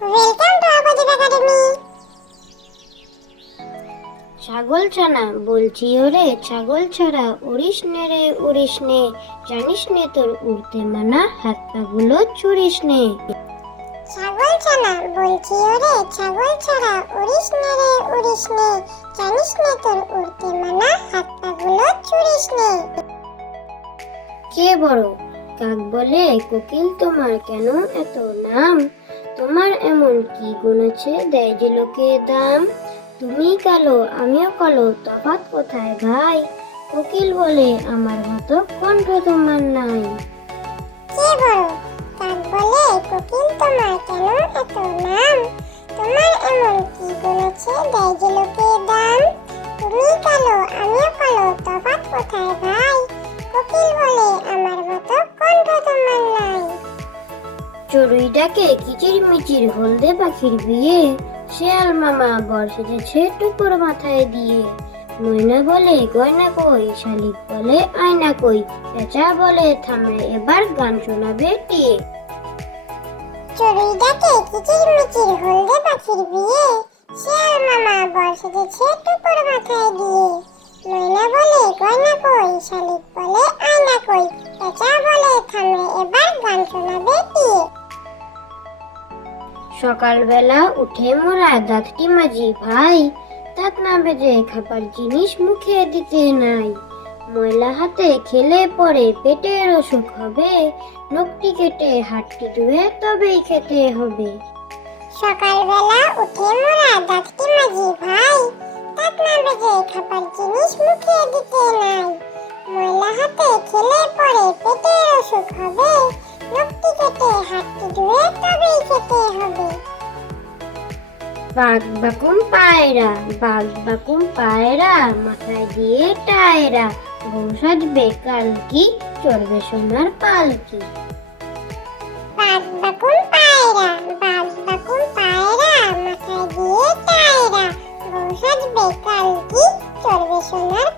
Welcome to আবাদিব academy. ছাগল ছানা বলছি ওরে ছাগল ছাড়া উড়িস নে রে উড়িস নে, জানিস নে তোর উড়তে মানা, হাত পাগুলো ছুড়িস নে। ছাগল ছানা বলছি ওরে ছাগল ছাড়া উড়িস নে রে উড়িস নে, জানিস নে তোর উড়তে মানা, হাত পাগুলো ছুড়িস নে। কে বড় কাক বলে কোকিল তোমার কেন এত নাম, তোমার এমন কি গুণ আছে দেয় যে লোকে দাম। তুমি কালো আমিও কালো তফাৎ কোথায় ভাই, কোকিল বলে আমার মতো কণ্ঠ তোমার নাই। কে বড় কাক বলে কোকিল তোমার কেন এত নাম, তোমার এমন কি গুণ আছে দেয় যে লোকে দাম। তুমি কালো আমিও কালো তফাৎ কোথায় ভাই, কোকিল বলে আমার মতো কণ্ঠ তোমার নাই। চড়ুই ডাকে কিচির মিচির হলদে পাখির বিয়ে, শেয়াল মামা বর সেজেছে টুকুর মাথায় দিয়ে। ময়না বলে গয়না কই, শালিক বলে আয়না কই, পেঁচা বলে থামরে এবার গান শোনাবে টিয়ে। চড়ুই ডাকে কিচির মিচির হলদে পাখির বিয়ে, শিয়াল মামা বর সেজেছে টুকুর মাথায় দিয়ে। ময়না বলে গয়না কই, শালিক বলে আয়না কই, পেঁচা বলে থামরে এবার গান শোনাবে টিয়ে। সকালবেলা উঠে মোরা দাঁতটি মাজি ভাই, দাঁত না বেজে খাবার জিনিস মুখে দিতে নাই। ময়লা হাতে খেলে পরে পেটের অসুখ হবে, নখটি কেটে হাতটি ধুয়ে তবেই খেতে হবে। সকালবেলা উঠে মোরা দাঁতটি মাজি ভাই, দাঁত না বেজে খাবার জিনিস মুখে দিতে নাই। ময়লা হাতে খেলে পরে পেটের অসুখ হবে, নখটি কেটে হাতটি ধুয়ে তবেই খেতে হবে। বাঘ বাকুম পায়রা, বাঘ বাকুম পায়রা, মাথায় দিয়ে টায়রা, বউ সাজবে কালকি, চড়বে সোনার পালকি। বাঘ বাকুম পায়রা, বাঘ বাকুম পায়রা, মাথায় দিয়ে টায়রা, বউ সাজবে কালকি, চড়বে সোনার